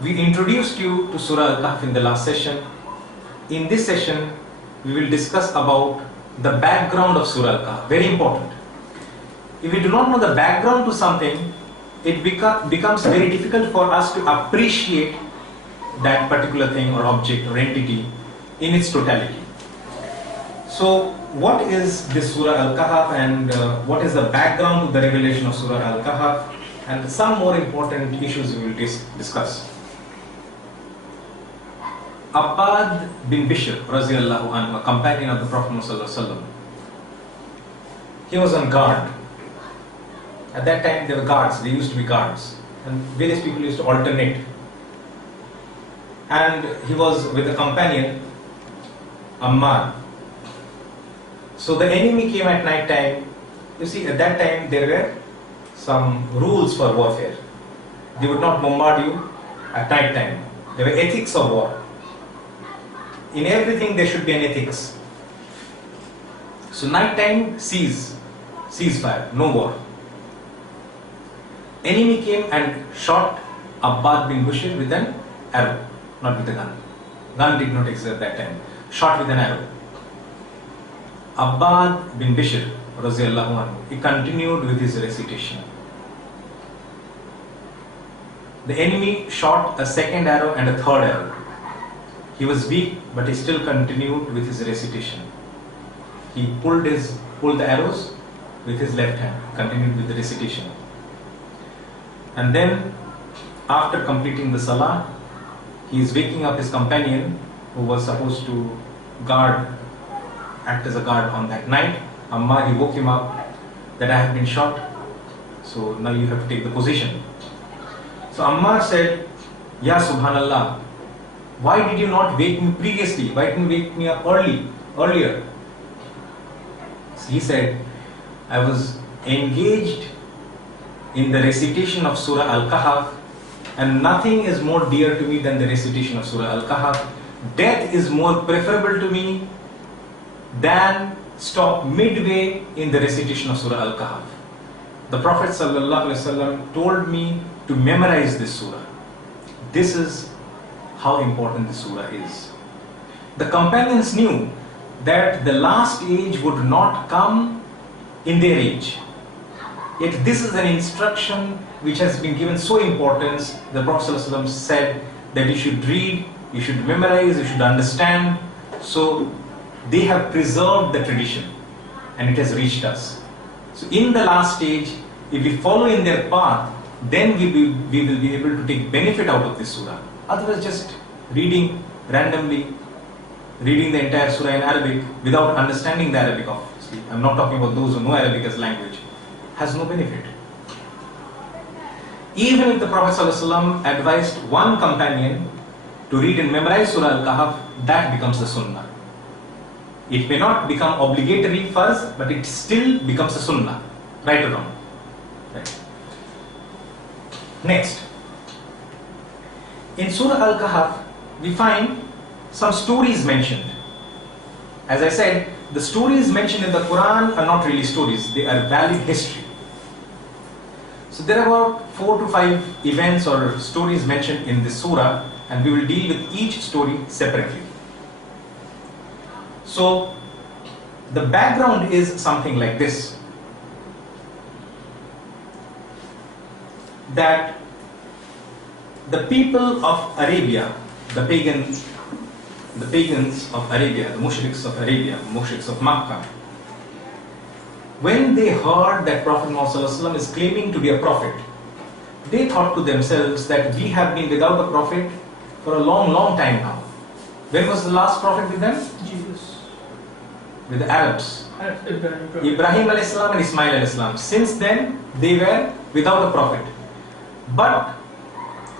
We introduced you to Surah Al-Kahf in the last session. In this session, we will discuss about the background of Surah Al-Kahf. Very important. If we do not know the background to something, it becomes very difficult for us to appreciate that particular thing or object or entity in its totality. So, what is this Surah Al-Kahf and what is the background to the revelation of Surah Al-Kahf, and some more important issues we will discuss. Abbad bin Bishr, Raziyallahu anhu, a companion of the Prophet Muhammad, he was on guard. At that time there were guards, there used to be guards, and various people used to alternate. And he was with a companion, Ammar. So the enemy came at night time. You see, at that time there were some rules for warfare. They would not bombard you at night time. There were ethics of war. In everything there should be an ethics. So night time, ceasefire, no war. Enemy came and shot Abbad bin Bishr with an arrow, not with a gun. Gun did not exist at that time. Shot with an arrow. Abbad bin Bishr, Raziyallahu anhu, he continued with his recitation. The enemy shot a second arrow and a third arrow. He was weak, but he still continued with his recitation. He pulled the arrows with his left hand, continued with the recitation. And then, after completing the salah, he is waking up his companion, who was supposed to act as a guard on that night. Ammar, he woke him up that I have been shot, so now you have to take the position. So Ammar said, Ya Subhanallah, why did you not wake me previously? Why didn't you wake me up earlier? So he said, I was engaged in the recitation of Surah Al-Kahf, and nothing is more dear to me than the recitation of Surah Al-Kahf. Death is more preferable to me than stop midway in the recitation of Surah Al-Kahf. The Prophet ﷺ told me to memorize this surah. This is how important this surah is. The companions knew that the last age would not come in their age. Yet this is an instruction which has been given so importance. The Prophet ﷺ said that you should read, you should memorize, you should understand. So they have preserved the tradition and it has reached us. So in the last stage, if we follow in their path, then we will be able to take benefit out of this surah. Otherwise, just reading randomly, reading the entire surah in Arabic without understanding the Arabic, obviously, I'm not talking about those who know Arabic as language, has no benefit. Even if the Prophet ﷺ advised one companion to read and memorize Surah Al-Kahf, that becomes the sunnah. It may not become obligatory first, but it still becomes a sunnah, right or wrong. Right. Next, in Surah Al-Kahf, we find some stories mentioned. As I said, the stories mentioned in the Quran are not really stories, they are valid history. So there are about 4 to 5 events or stories mentioned in this surah, and we will deal with each story separately. So the background is something like this, that the people of Arabia, the pagans of Arabia, the mushriks of Arabia, mushriks of Makkah, when they heard that Prophet Muhammad ﷺ is claiming to be a prophet, they thought to themselves that we have been without a prophet for a long time now. When was the last prophet with them? Jesus. With the Arabs. Ibrahim a.s. and Ismail a.s. Since then, they were without a prophet. But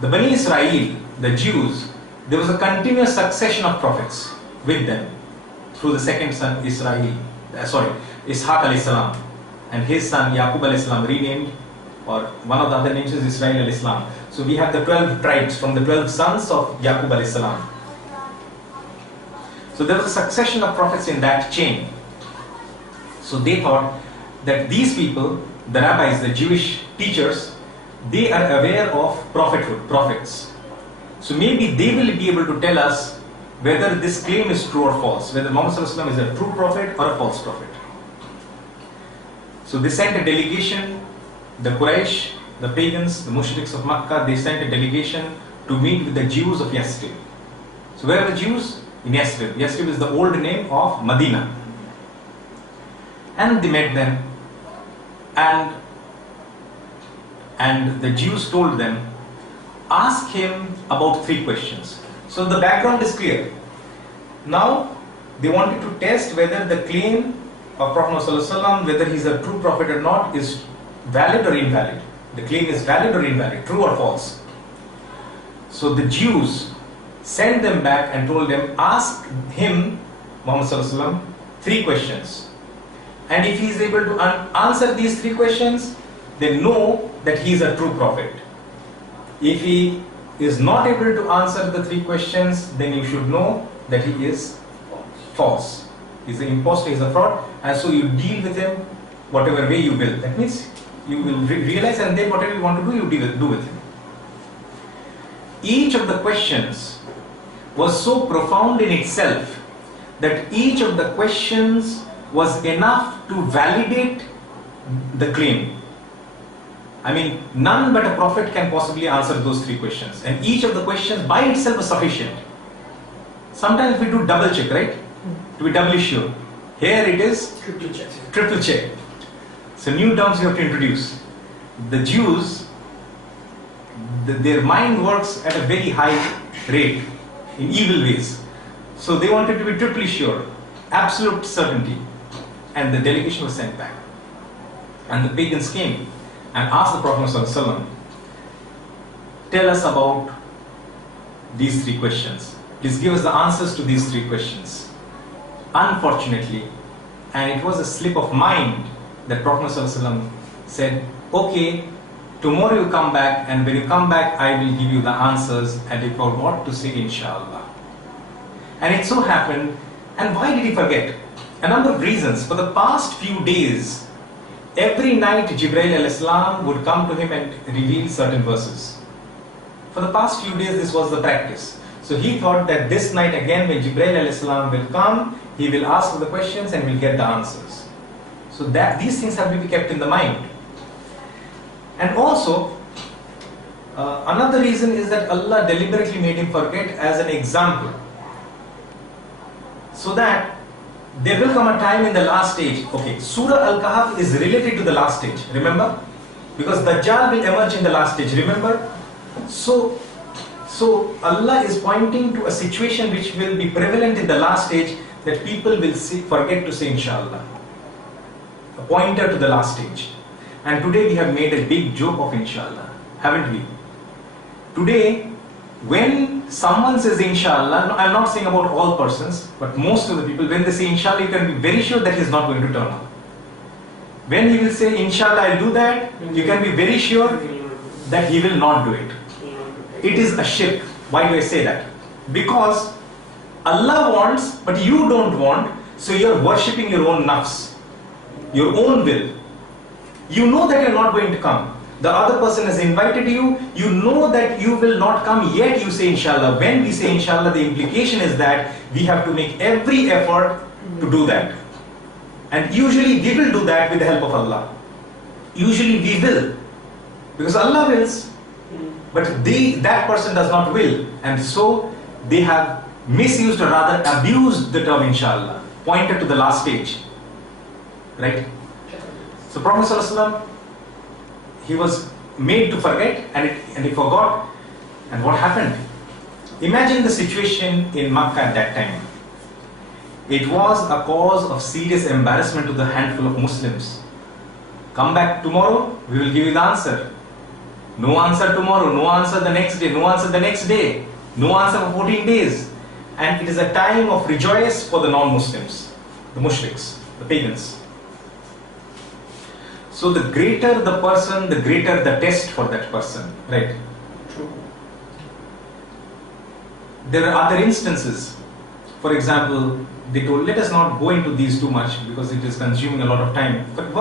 the Bani Israel, the Jews, there was a continuous succession of prophets with them through the second son Ishaq a.s. and his son Yaqub a.s. renamed, or one of the other names is Israel a.s. So we have the 12 tribes from the 12 sons of Yaqub a.s. So there was a succession of prophets in that chain. So they thought that these people, the rabbis, the Jewish teachers, they are aware of prophethood, prophets. So maybe they will be able to tell us whether this claim is true or false, whether Muhammad Sallallahu Alaihi Wasallam is a true prophet or a false prophet. So they sent a delegation, the Quraysh, the pagans, the mushriks of Makkah, they sent a delegation to meet with the Jews of Yathrib. So where are the Jews? In Yathrib. Yathrib is the old name of Medina. And they met them, and the Jews told them, ask him about 3 questions. So the background is clear. Now they wanted to test whether the claim of Prophet ﷺ, whether he is a true prophet or not, is valid or invalid. The claim is valid or invalid, true or false. So the Jews sent them back and told them, ask him, Muhammad ﷺ, 3 questions. And if he is able to answer these 3 questions, then know that he is a true prophet. If he is not able to answer the 3 questions, then you should know that he is false. He is an impostor, he is a fraud, and so you deal with him whatever way you will. That means you will realize, and then whatever you want to do, you do with him. Each of the questions was so profound in itself that each of the questions was enough to validate the claim. I mean, none but a prophet can possibly answer those 3 questions, and each of the questions by itself is sufficient. Sometimes we do double check, right? To be doubly sure. Here it is Triple check. triple check. So new terms you have to introduce. The Jews, their mind works at a very high rate in evil ways. So they wanted to be triply sure, absolute certainty. And the delegation was sent back. And the pagans came and asked the Prophet ﷺ, tell us about these 3 questions. Please give us the answers to these 3 questions. Unfortunately, and it was a slip of mind, that Prophet ﷺ said, okay, tomorrow you come back, and when you come back I will give you the answers, and he forgot to say inshallah. And it so happened, and why did he forget? A number of reasons. For the past few days, every night Jibreel alayhi salam would come to him and reveal certain verses. For the past few days this was the practice. So he thought that this night again when Jibreel alayhi salam will come, he will ask the questions and will get the answers. So that these things have to be kept in the mind. And also, another reason is that Allah deliberately made him forget as an example. So that there will come a time in the last stage. Okay, Surah Al-Kahf is related to the last stage, remember? Because Dajjal will emerge in the last stage, remember? So Allah is pointing to a situation which will be prevalent in the last stage, that people will forget to say inshallah. A pointer to the last stage. And today we have made a big joke of inshallah, haven't we? Today, when someone says inshallah, I'm not saying about all persons, but most of the people, when they say inshallah, you can be very sure that he is not going to turn up. When he will say inshallah I'll do that, you can be very sure that he will not do it. It is a shirk. Why do I say that? Because Allah wants, but you don't want, so you're worshipping your own nafs, your own will. You know that you're not going to come. The other person has invited you, you know that you will not come, yet you say inshallah. When we say inshallah, the implication is that we have to make every effort to do that. And usually we will do that with the help of Allah. Usually we will, because Allah wills, but that person does not will, and so they have misused or rather abused the term inshallah, pointed to the last stage, right? So Prophet ﷺ, he was made to forget, and he forgot. And what happened? Imagine the situation in Makkah at that time. It was a cause of serious embarrassment to the handful of Muslims. Come back tomorrow, we will give you the answer. No answer tomorrow, no answer the next day, no answer the next day, no answer for 14 days. And it is a time of rejoice for the non-Muslims, the mushriks, the pagans. So the greater the person, the greater the test for that person, right? True. There are other instances. For example, they told, let us not go into these too much because it is consuming a lot of time. But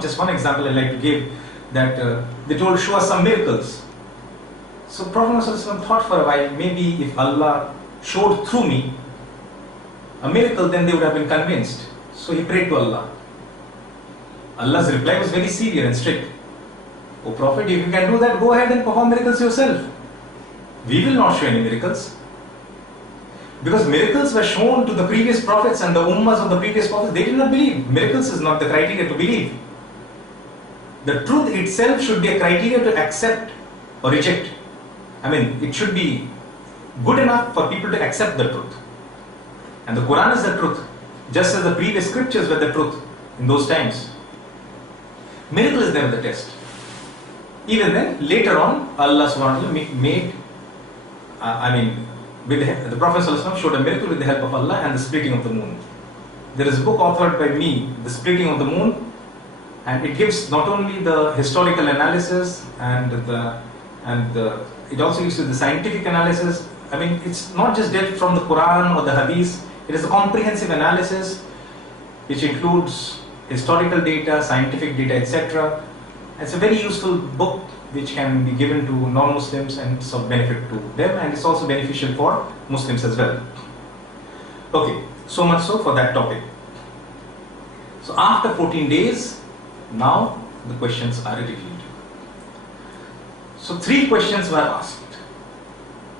just one example I like to give, that they told, show us some miracles. So Prophet ﷺ thought for a while, maybe if Allah showed through me a miracle, then they would have been convinced. So he prayed to Allah. Allah's reply was very severe and strict. O Prophet, if you can do that, go ahead and perform miracles yourself. We will not show any miracles. Because miracles were shown to the previous prophets and the ummas of the previous prophets, they did not believe. Miracles is not the criteria to believe. The truth itself should be a criteria to accept or reject. I mean, it should be good enough for people to accept the truth. And the Quran is the truth, just as the previous scriptures were the truth in those times. Miracle is never the test. Even then, later on, Allah subhanahu wa ta'ala made, with the Prophet ﷺ showed a miracle with the help of Allah and the splitting of the moon. There is a book authored by me, The Splitting of the Moon, and it gives not only the historical analysis it also gives you the scientific analysis. I mean, it's not just dealt from the Quran or the Hadith. It is a comprehensive analysis which includes historical data, scientific data, etc. It's a very useful book which can be given to non-Muslims and it's of benefit to them, and it's also beneficial for Muslims as well. Okay, so much so for that topic. So after 14 days, now the questions are revealed. So 3 questions were asked.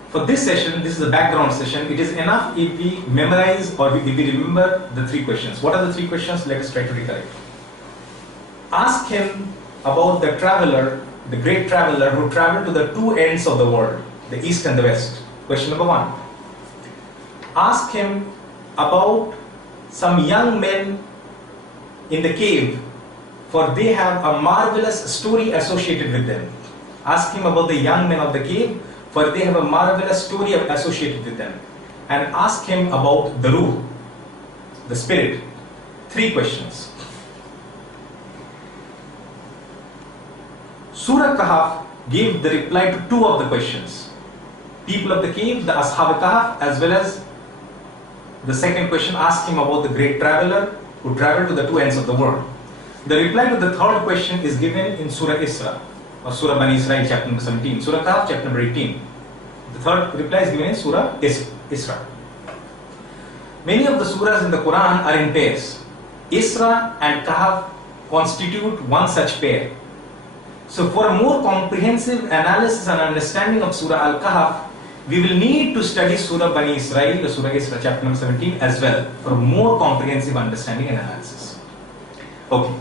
For this session, this is a background session, it is enough if we memorize or if we remember the 3 questions. What are the 3 questions? Let us try to recollect. Ask him about the traveler, the great traveler who traveled to the 2 ends of the world, the east and the west. Question number 1. Ask him about some young men in the cave, for they have a marvelous story associated with them. Ask him about the young men of the cave, for they have a marvelous story associated with them. And ask him about the Ruh, the spirit. 3 questions. Surah Kahf gave the reply to 2 of the questions. People of the cave, the Ashab Kahf, as well as the second question, asked him about the great traveler who traveled to the 2 ends of the world. The reply to the 3rd question is given in Surah Isra, or Surah Bani Israel, chapter number 17. Surah Kahf, chapter number 18. The 3rd reply is given in Surah Isra. Many of the surahs in the Quran are in pairs. Isra and Kahf constitute one such pair. So for a more comprehensive analysis and understanding of Surah Al-Kahf, we will need to study Surah Bani Israel, the Surah Isra, chapter number 17 as well, for a more comprehensive understanding and analysis. Okay,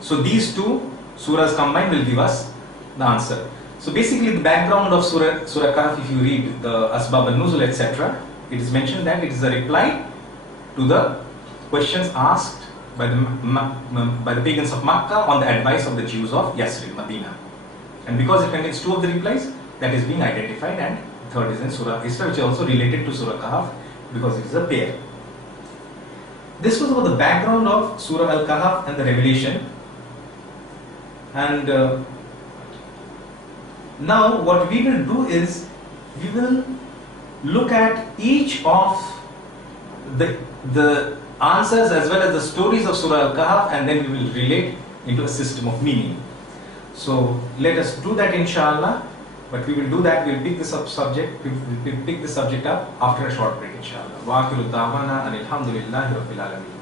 so these 2 surahs combined will give us the answer. So basically the background of Surah Kahf, if you read the Asbab al-Nuzul, etc., it is mentioned that it is a reply to the questions asked by the pagans of Makkah on the advice of the Jews of Yasrib, Medina. And because it contains 2 of the replies, that is being identified, and the 3rd is in Surah Isra, which is also related to Surah Kahf because it is a pair. This was about the background of Surah Al-Kahf and the revelation. And now what we will do is, we will look at each of the answers as well as the stories of Surah Al-Kahf, and then we will relate into a system of meaning. So let us do that inshallah, but we will do that, we will pick this subject up after a short break inshallah. Wa akhiru da'wana alhamdulillahi rabbil alamin.